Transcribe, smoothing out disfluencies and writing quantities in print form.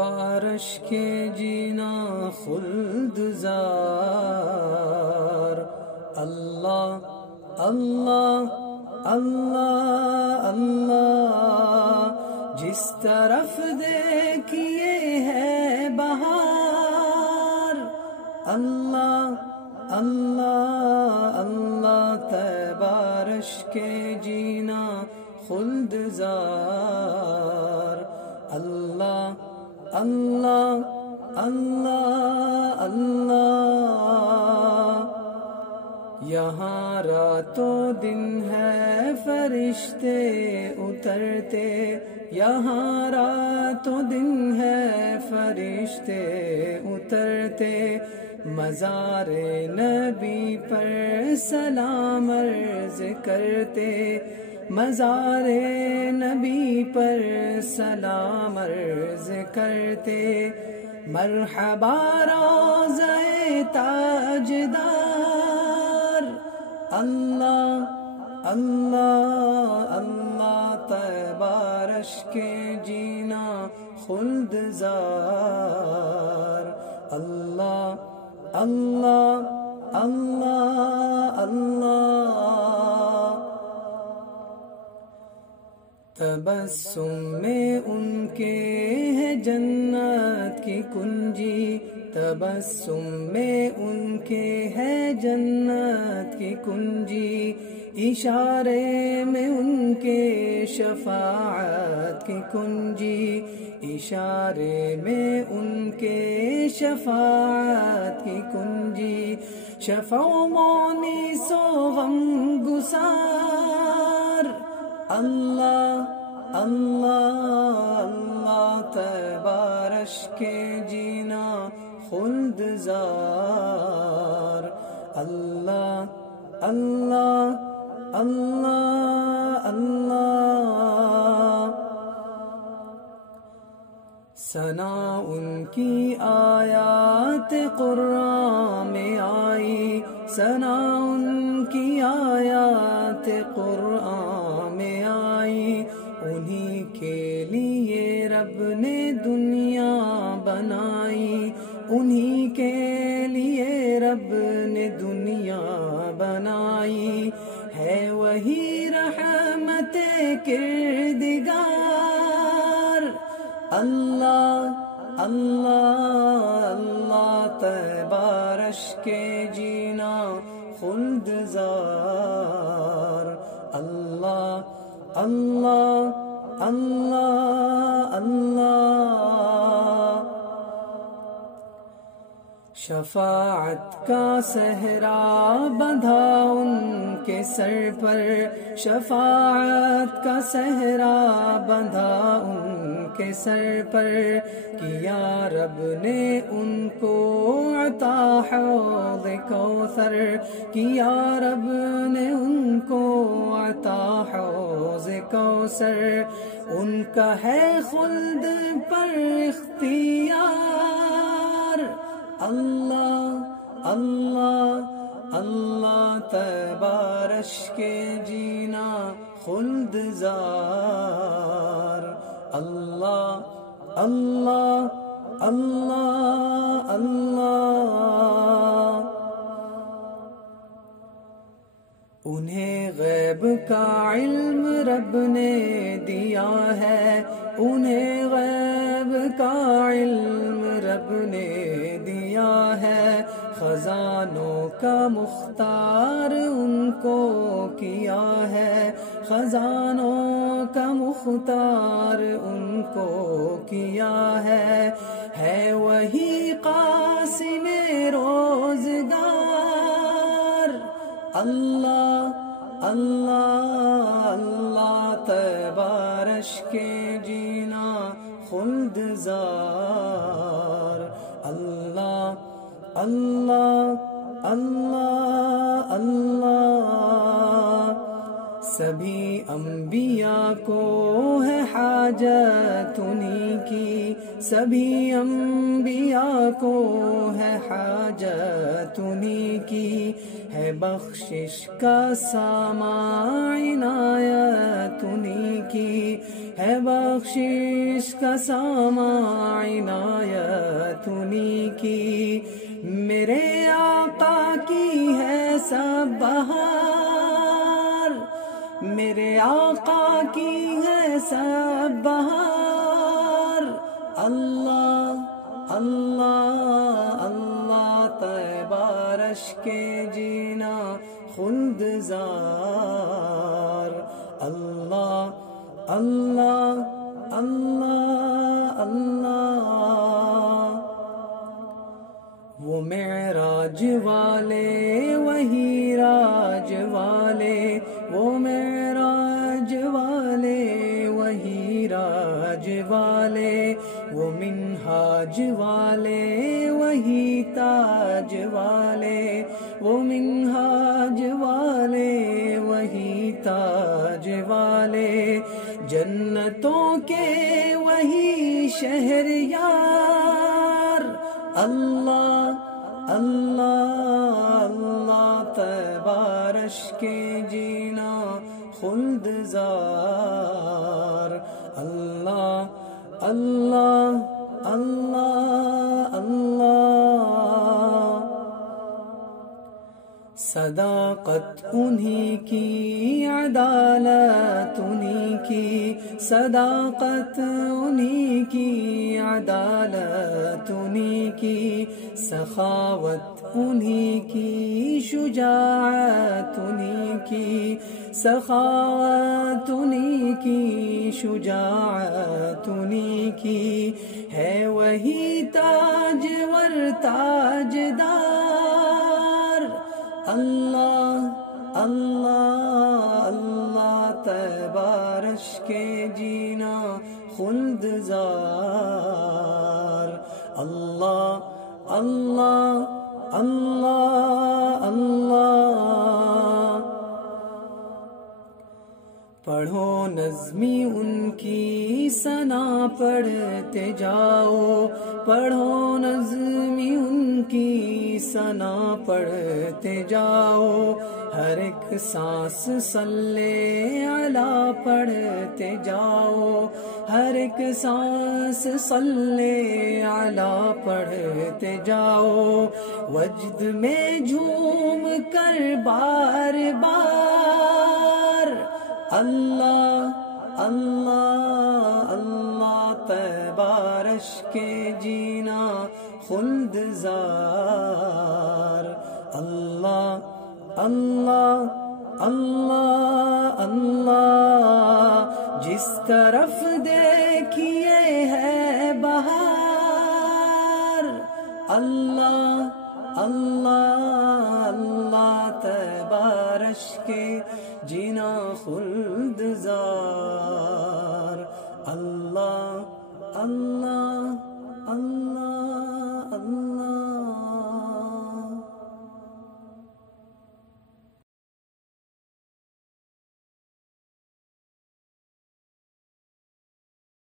بارش کے جینا خلد زار، اللہ اللہ اللہ اللہ، جس طرف دیکھیے ہے بہار، اللہ اللہ اللہ، بارش کے جینا خلد زار، اللہ اللہ اللہ اللہ، یہاں رات و دن ہے فرشتے اترتے، یہاں رات و دن ہے فرشتے اترتے، مزار نبی پر سلام عرض کرتے، مزار نبی پر سلام عرض کرتے، مرحبا روضہ تاجدار، اللہ اللہ اللہ، بارش کے جینا خلد زار، اللہ اللہ اللہ اللہ، تبسم میں ان کے ہے جنت کی کنجی، تبسم میں ان کے ہے جنت کی کنجی، اشارے میں ان کے شفاعت کی کنجی، اشارے میں ان کے شفاعت کی کنجی، شفع و مونس و غم گسار، اللہ اللہ اللہ، بارش کے جینا خلد زار، اللہ اللہ اللہ اللہ، ثنا ان کی آیات قرآن میں آئی، ثنا ان کی آیات قرآن میں آئی، انہی کے لیے رب نے دنیا بنائی، انہی کے لیے رب نے دنیا بنائی، ہے وہی رحمت کردگار، اللہ اللہ اللہ، بارش کے جینا خلد زار، اللہ اللہ اللہ اللہ، شفاعت کا صحرا بندھا ان کے سر پر، شفاعت کا صحرا بندھا ان کے سر پر، کیا رب نے ان کو عطا حوض کوثر، کیا رب نے ان کو عطا حوض کوثر، ان کا ہے خلد پر اختیار، اللہ اللہ اللہ، بارش کے جینا خلد زار، اللہ اللہ اللہ اللہ، انہیں غیب کا علم رب نے دیا ہے، انہیں غیب کا علم رب نے دیا ہے، خزانوں کا مختار ان کو کیا ہے، خزانوں کا مختار ان کو کیا ہے وہی قاسم روزگار، اللہ اللہ اللہ، بارش کے جینا خلد زار، اللہ اللہ اللہ اللہ، سبھی انبیاء کو ہے حاجت انہی کی، سبھی انبیاء کو ہے حاجت انہی کی، ہے بخشش کا سامان عنایت انہی کی، ہے بخشش کا سامان بہار، میرے آقا کی ہے سب بہار۔ اللہ اللہ اللہ طیبہ رشک جینا خلد زار۔ اللہ اللہ اللہ اللہ، وہ معراج والے وہی راج والے، وہ معراج والے وہی راج والے، وہ منہاج والے وہی تاج والے، وہ منہاج والے وہی تاج والے، جنتوں کے وہی شہریار۔ اللہ اللہ اللہ طیبہ رشک جینا خلد زار۔ اللہ اللہ اللہ اللہ، صداقت انہی کی، عدالت انہی کی، صداقت انہی کی، عدالت انہی کی، سخاوت انہی کی، شجاعت انہی کی، سخاوت انہی کی، شجاعت انہی کی، ہے وہی تاجور تاجدار۔ اللہ اللہ اللہ طیبہ رشک جینا خلد زار۔ اللہ اللہ اللہ اللہ، پڑھو نظمی ان کی ثنا پڑھتے جاؤ، پڑھو نظمی ان کی ثنا پڑھتے جاؤ، ہر ایک سانس صلی علی پڑھتے جاؤ، ہر ایک سانس صلی علی پڑھتے جاؤ، وجد میں جھوم کر بار بار۔ اللہ اللہ اللہ طیبہ رشک جینا خلد زار۔ اللہ اللہ اللہ اللہ، جس طرف دیکھیے ہے بہار۔ اللہ اللہ اللہ طیبہ رشک جینا خلد زار۔ اللہ اللہ